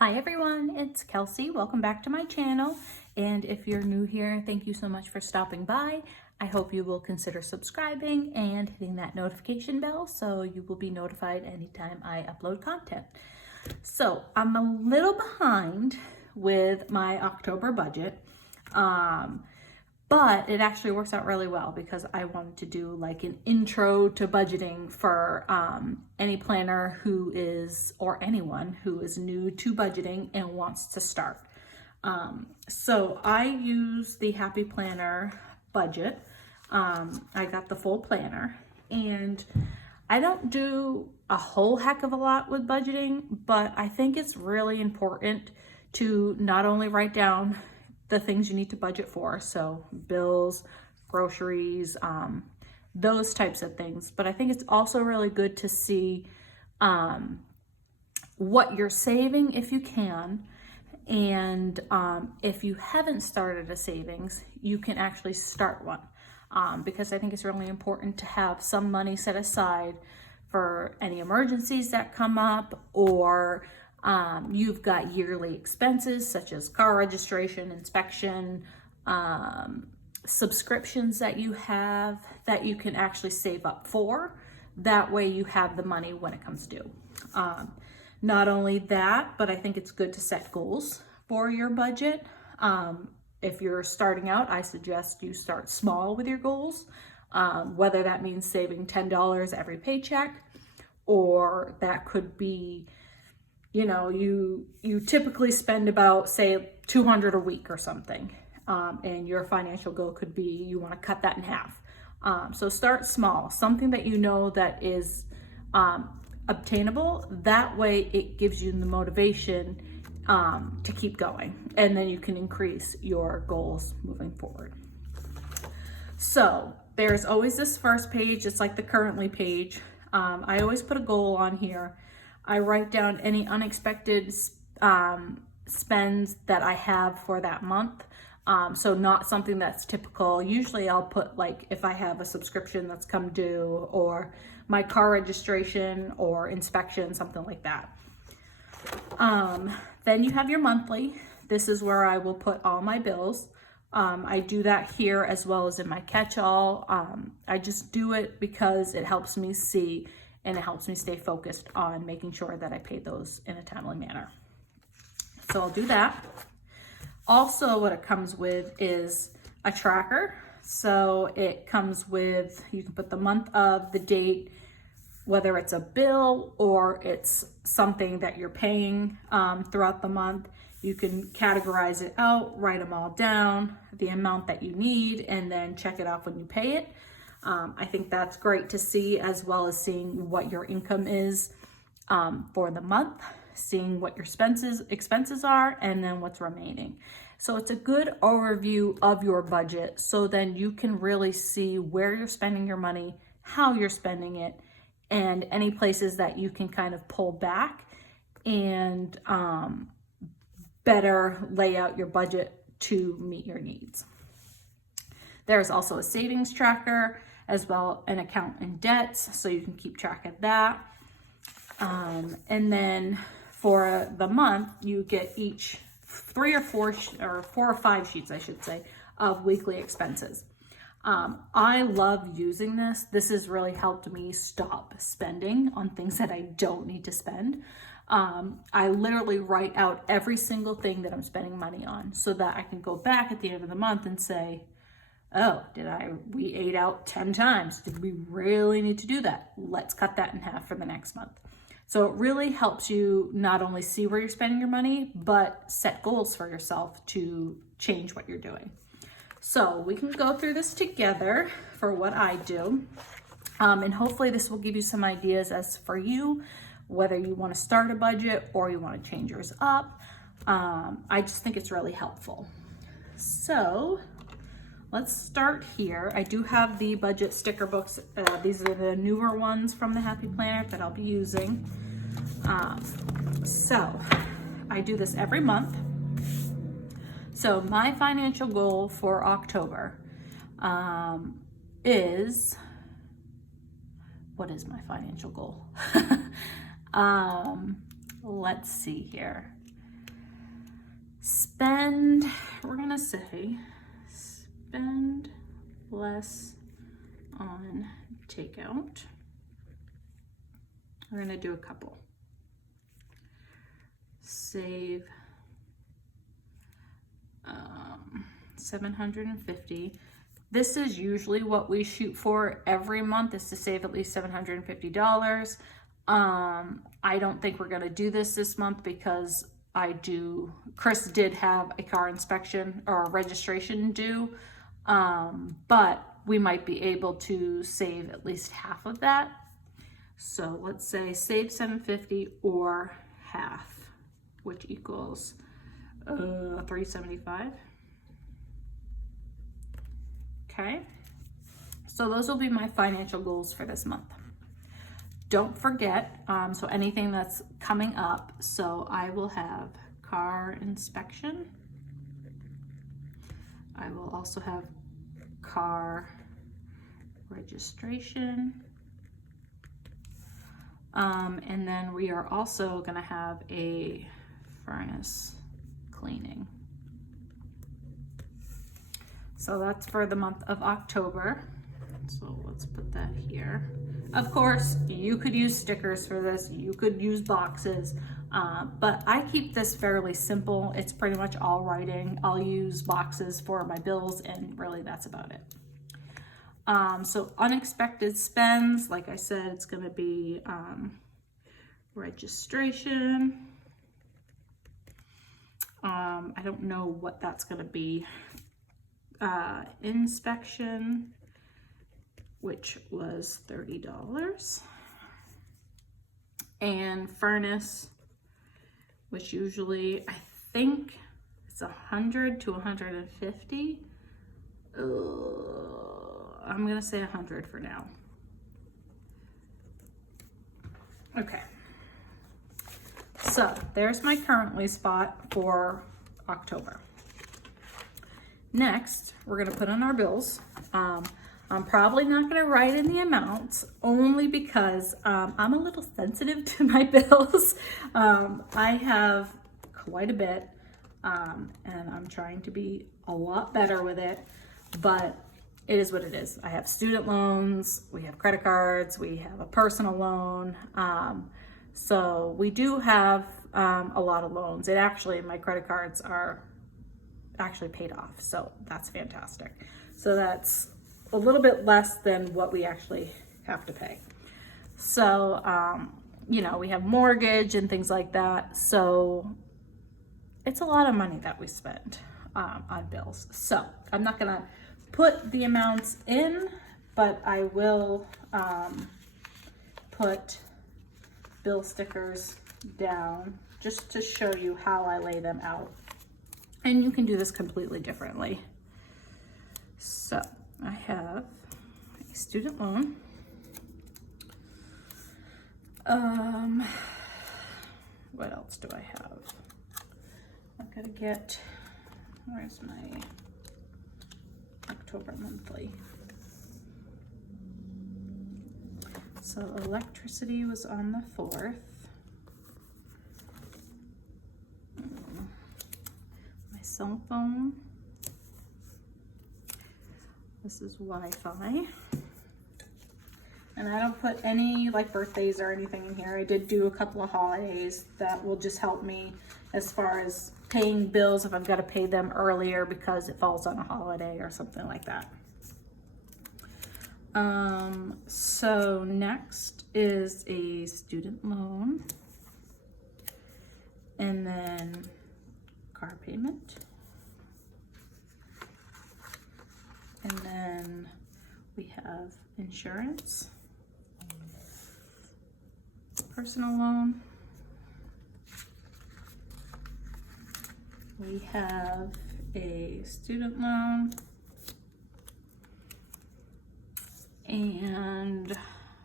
Hi everyone, it's Kelsey. Welcome back to my channel. And if you're new here, thank you so much for stopping by. I hope you will consider subscribing and hitting that notification bell so you will be notified anytime I upload content. So I'm a little behind with my October budget. But it actually works out really well because I wanted to do like an intro to budgeting for any planner who is, or anyone who is new to budgeting and wants to start. So I use the Happy Planner budget. I got the full planner, and I don't do a whole heck of a lot with budgeting, but I think it's really important to not only write down the things you need to budget for, so bills, groceries, those types of things. But I think it's also really good to see what you're saving if you can. And if you haven't started a savings, you can actually start one. Because I think it's really important to have some money set aside for any emergencies that come up, or you've got yearly expenses such as car registration, inspection, subscriptions that you have that you can actually save up for. That way you have the money when it comes due. Not only that, but I think it's good to set goals for your budget. If you're starting out, I suggest you start small with your goals, whether that means saving $10 every paycheck, or that could be, you know, you typically spend about, say, $200 a week or something, and your financial goal could be you want to cut that in half. So start small, something that you know that is obtainable. That way it gives you the motivation to keep going, and then you can increase your goals moving forward. So there's always this first page. It's like the currently page. I always put a goal on here. I write down any unexpected spends that I have for that month. So not something that's typical. Usually I'll put, like, if I have a subscription that's come due, or my car registration or inspection, something like that. Then you have your monthly. This is where I will put all my bills. I do that here as well as in my catch-all. I just do it because it helps me see, and it helps me stay focused on making sure that I pay those in a timely manner. So I'll do that. Also, what it comes with is a tracker. So it comes with, you can put the month of, the date, whether it's a bill or it's something that you're paying throughout the month. You can categorize it out, write them all down, the amount that you need, and then check it off when you pay it. I think that's great to see, as well as seeing what your income is for the month, seeing what your expenses are, and then what's remaining. So it's a good overview of your budget, so then you can really see where you're spending your money, how you're spending it, and any places that you can kind of pull back and better lay out your budget to meet your needs. There's also a savings tracker, as well an account and debts, so you can keep track of that. And then for the month, you get each 3 or 4 or 4 or 5 sheets, I should say, of weekly expenses. I love using this. This has really helped me stop spending on things that I don't need to spend. I literally write out every single thing that I'm spending money on, so that I can go back at the end of the month and say, oh, we ate out 10 times. Did we really need to do that? Let's cut that in half for the next month. So it really helps you not only see where you're spending your money, but set goals for yourself to change what you're doing. So we can go through this together for what I do. And hopefully this will give you some ideas as for you, whether you want to start a budget or you want to change yours up. I just think it's really helpful. So let's start here. I do have the budget sticker books. These are the newer ones from the Happy Planner that I'll be using. So I do this every month. So my financial goal for October is, what is my financial goal? Let's see here. Spend, we're gonna say, spend less on takeout. We're gonna do a couple. Save 750. This is usually what we shoot for every month, is to save at least $750. I don't think we're gonna do this month because Chris did have a car inspection or a registration due, but we might be able to save at least half of that. So let's say save 750 or half, which equals 375. Okay, so those will be my financial goals for this month. Don't forget, so anything that's coming up, so I will have car inspection. I will also have car registration. And then we are also gonna have a furnace cleaning. So that's for the month of October. So let's put that here. Of course, you could use stickers for this, you could use boxes, but I keep this fairly simple. It's pretty much all writing. I'll use boxes for my bills, and really that's about it. So unexpected spends, like I said, it's gonna be registration. I don't know what that's gonna be. Inspection, which was $30. And furnace, which usually I think it's 100 to 150. I'm gonna say 100 for now. Okay, so there's my currently spot for October. Next, we're gonna put on our bills. I'm probably not gonna write in the amounts, only because I'm a little sensitive to my bills. I have quite a bit, and I'm trying to be a lot better with it, but it is what it is. I have student loans, we have credit cards, we have a personal loan. So we do have a lot of loans. My credit cards are actually paid off, so that's fantastic. So that's a little bit less than what we actually have to pay. So, we have mortgage and things like that. So it's a lot of money that we spend on bills. So I'm not gonna put the amounts in, but I will put bill stickers down just to show you how I lay them out. And you can do this completely differently. So I have a student loan. What else do I have? I've got to get, where's my October monthly? So electricity was on the 4th. My cell phone. This is Wi-Fi. And I don't put any like birthdays or anything in here. I did do a couple of holidays that will just help me as far as paying bills if I've got to pay them earlier because it falls on a holiday or something like that. So next is a student loan, and then car payment, and then we have insurance, personal loan, we have a student loan, and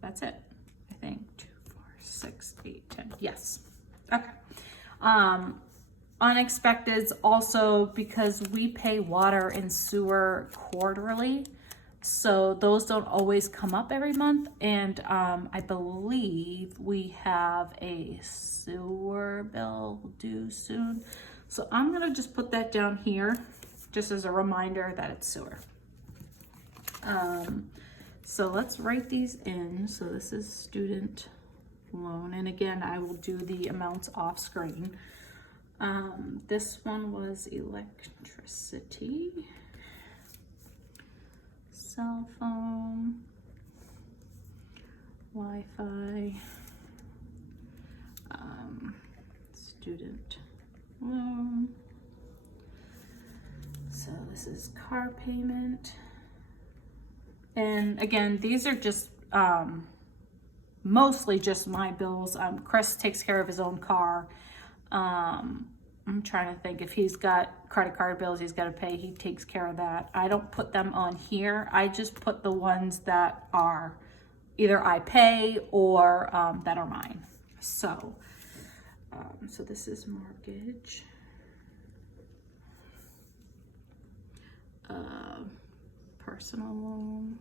that's it. I think 2, 4, 6, 8, 10. Yes. Okay. Unexpecteds also because we pay water and sewer quarterly, so those don't always come up every month. And I believe we have a sewer bill due soon, So I'm gonna just put that down here just as a reminder that it's sewer. So let's write these in. So this is student loan. And again, I will do the amounts off screen. This one was electricity, cell phone, Wi-Fi, student loan. So this is car payment. And again, these are just mostly just my bills. Chris takes care of his own car. I'm trying to think if he's got credit card bills he's got to pay, he takes care of that. I don't put them on here. I just put the ones that are either I pay or that are mine. So, so this is mortgage. Personal loan.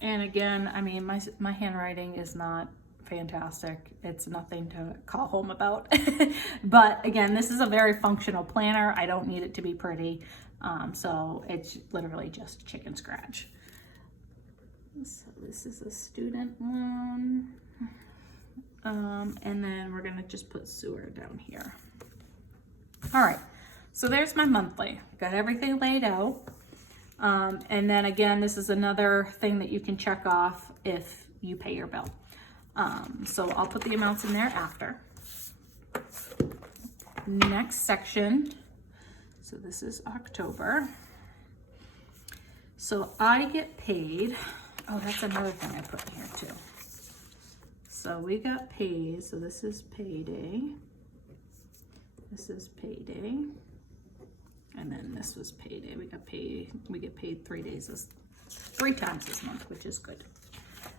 And again, I mean, my handwriting is not fantastic. It's nothing to call home about. But again, this is a very functional planner. I don't need it to be pretty. So it's literally just chicken scratch. So this is a student loan. And then we're gonna just put sewer down here. All right, so there's my monthly. Got everything laid out. And then again, this is another thing that you can check off if you pay your bill. So I'll put the amounts in there after. Next section, so this is October. So I get paid, oh, that's another thing I put in here too. So we got paid, so this is payday. This is payday. And then this was payday. We get paid 3 times this month, which is good.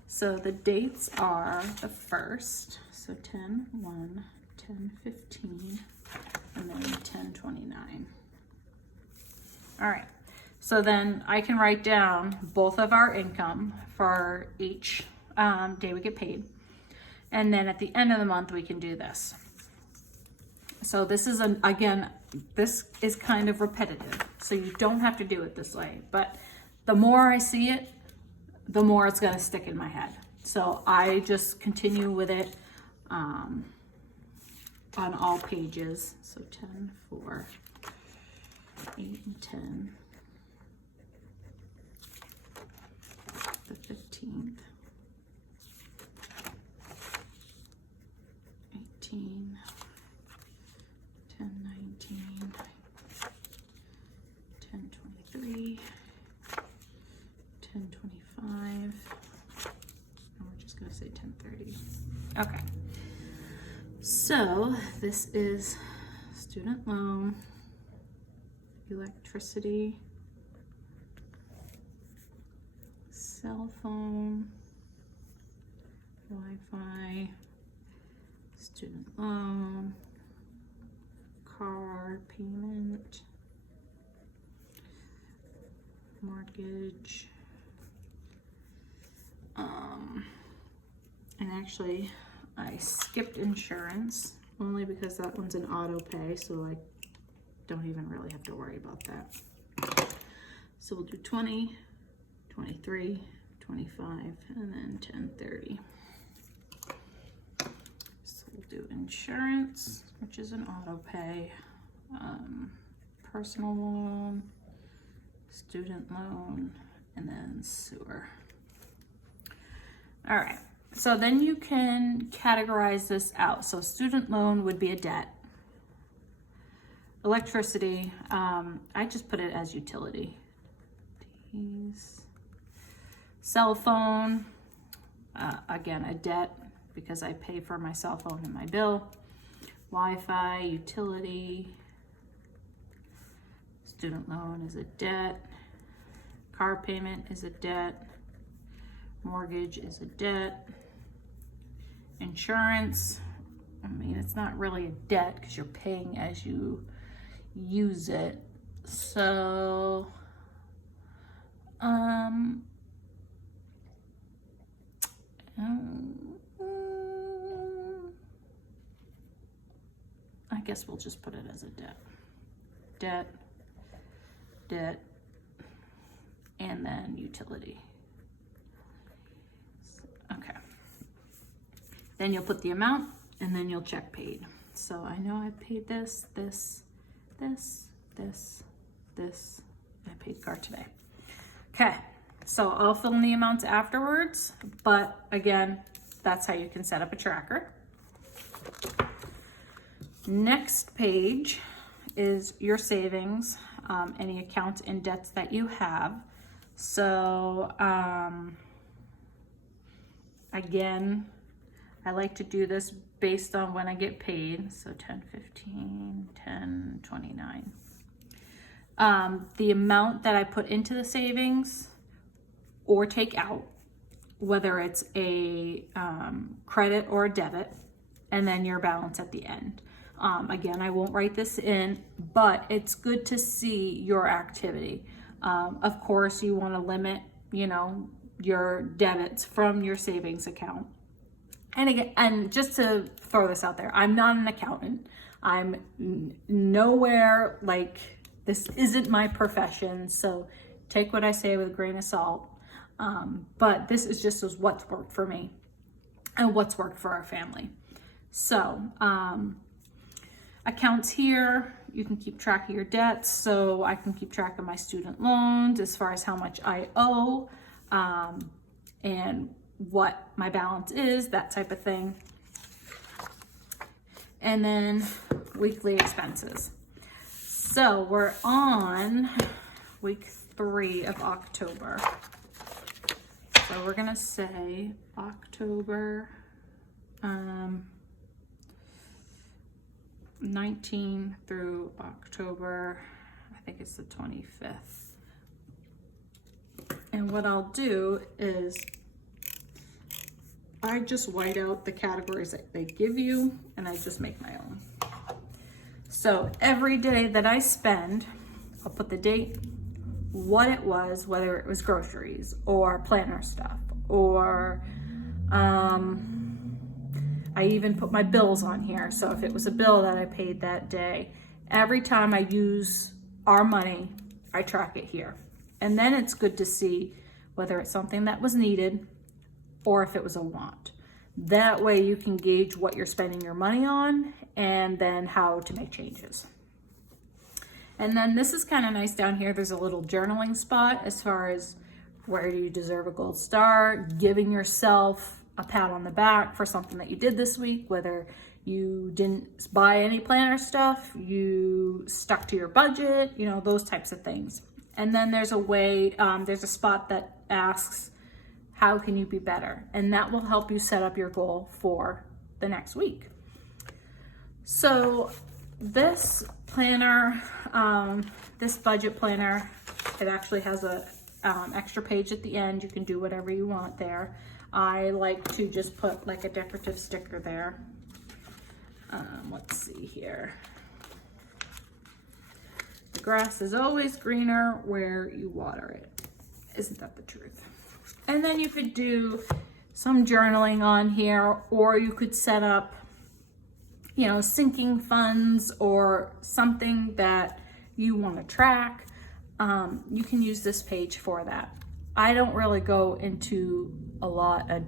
So the dates are the 1st, so 10/1, 10/15, and then 10/29. All right, so then I can write down both of our income for each day we get paid. And then at the end of the month, we can do this. So this is, again, this is kind of repetitive, so you don't have to do it this way, but the more I see it, the more it's gonna stick in my head. So I just continue with it on all pages. So 10, 4, 8, and 10. The 15th. 18. 10, 19. 10, 23. 10/25, and we're just gonna say 10/30. Okay, so this is student loan, electricity, cell phone, Wi-Fi, student loan, car payment, mortgage. And actually I skipped insurance only because that one's an auto pay, so I don't even really have to worry about that. So we'll do 20, 23, 25, and then 10/30. So we'll do insurance, which is an auto pay, personal loan, student loan, and then sewer. All right, so then you can categorize this out. So student loan would be a debt. Electricity, I just put it as utility. Cell phone, again, a debt because I pay for my cell phone and my bill. Wi-Fi, utility. Student loan is a debt. Car payment is a debt. Mortgage is a debt. Insurance, I mean, it's not really a debt because you're paying as you use it. So, guess we'll just put it as a debt. Debt, debt, and then utility. Okay. Then you'll put the amount and then you'll check paid. So I know I paid this, this, this, this, this. I paid car today. Okay. So I'll fill in the amounts afterwards, but again, that's how you can set up a tracker. Next page is your savings, any accounts and debts that you have. So again, I like to do this based on when I get paid. So 10, 15, 10, 29. The amount that I put into the savings or take out, whether it's a credit or a debit, and then your balance at the end. Again, I won't write this in, but it's good to see your activity. Of course, you want to limit, you know, your debits from your savings account. And again, and just to throw this out there, I'm not an accountant. I'm nowhere, like, this isn't my profession. So take what I say with a grain of salt. But this is just what's worked for me and what's worked for our family. So, accounts here, you can keep track of your debts. So I can keep track of my student loans as far as how much I owe, and what my balance is, that type of thing. And then weekly expenses. So we're on week 3 of October. So we're gonna say October 19 through October, I think it's the 25th. And what I'll do is I just white out the categories that they give you and I just make my own. So every day that I spend, I'll put the date, what it was, whether it was groceries or planner stuff, or I even put my bills on here. So if it was a bill that I paid that day, every time I use our money, I track it here. And then it's good to see whether it's something that was needed or if it was a want. That way you can gauge what you're spending your money on and then how to make changes. And then this is kind of nice down here. There's a little journaling spot as far as where do you deserve a gold star, giving yourself a pat on the back for something that you did this week, whether you didn't buy any planner stuff, you stuck to your budget, you know, those types of things. And then there's a way, there's a spot that asks, how can you be better? And that will help you set up your goal for the next week. So this planner, this budget planner, it actually has a extra page at the end. You can do whatever you want there. I like to just put like a decorative sticker there. Let's see here. The grass is always greener where you water it. Isn't that the truth? And then you could do some journaling on here, or you could set up, you know, sinking funds or something that you want to track. You can use this page for that. I don't really go into a lot of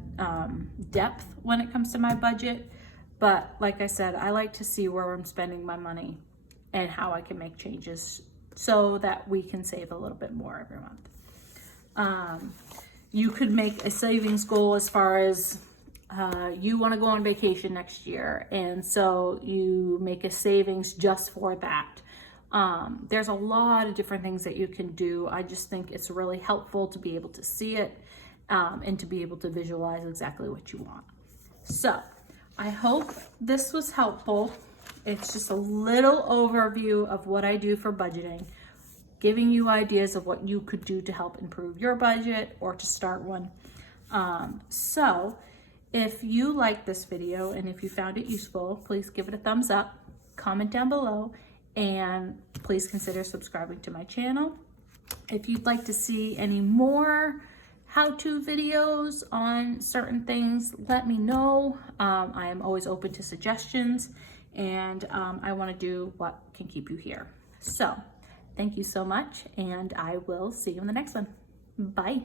depth when it comes to my budget, but like I said, I like to see where I'm spending my money and how I can make changes so that we can save a little bit more every month. You could make a savings goal as far as you want to go on vacation next year, and so you make a savings just for that. There's a lot of different things that you can do. I just think it's really helpful to be able to see it and to be able to visualize exactly what you want. So I hope this was helpful. It's just a little overview of what I do for budgeting, giving you ideas of what you could do to help improve your budget or to start one. So if you like this video and if you found it useful, please give it a thumbs up, comment down below, and please consider subscribing to my channel. If you'd like to see any more how-to videos on certain things, let me know. I am always open to suggestions, and I want to do what can keep you here. So thank you so much, and I will see you in the next one. Bye.